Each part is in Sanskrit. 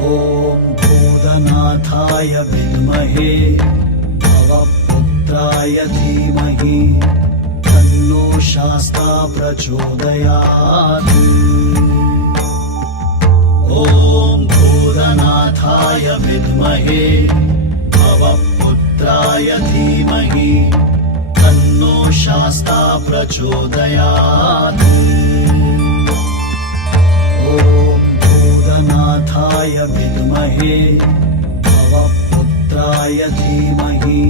ॐ भूतनाथाय विद्महे भवपुत्राय धीमहि तन्नो शास्ता प्रचोदयात्। ॐ भूतनाथाय विद्महे भवपुत्राय धीमहि तन्नो शास्ता प्रचोदयात्। ॐ भूतनाथाय विद्महे भवपुत्राय धीमहि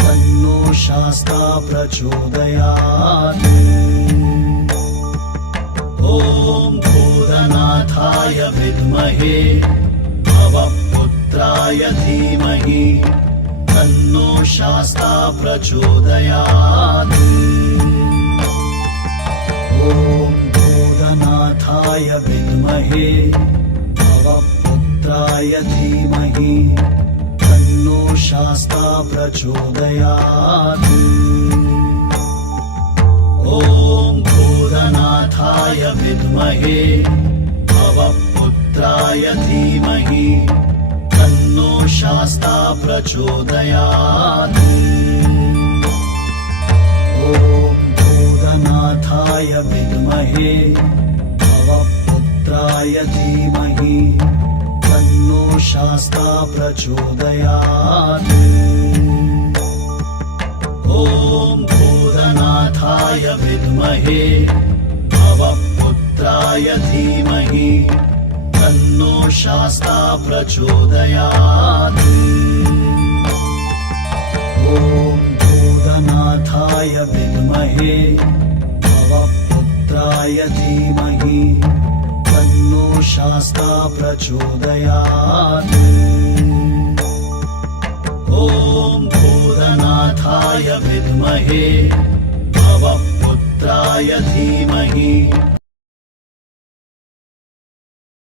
तन्नो शास्ता प्रचोदयात्। ॐ भूतनाथाय विद्महे भवपुत्राय धीमहि तन्नो शास्ता प्रचोदयात्। ॐ भूतनाथाय विद्महे भवपुत्राय धीमहि तन्नो शास्ता प्रचोदयात्। ॐ भूतनाथाय विद्महे भवपुत्राय धीमहि तन्नो शास्ता प्रचोदयात्। ॐ भूतनाथाय विद्महे भवपुत्राय धीमहि तन्नो शास्ता प्रचोदयात्। ॐ भूतनाथाय विद्महे भवपुत्राय धीमहि तन्नो शास्ता प्रचोदयात्। ॐ भूतनाथाय विद्महे भवपुत्राय धीमहि तन्नो शास्ता प्रचोदयात्। ॐ भूतनाथाय विद्महे भवपुत्राय धीमहि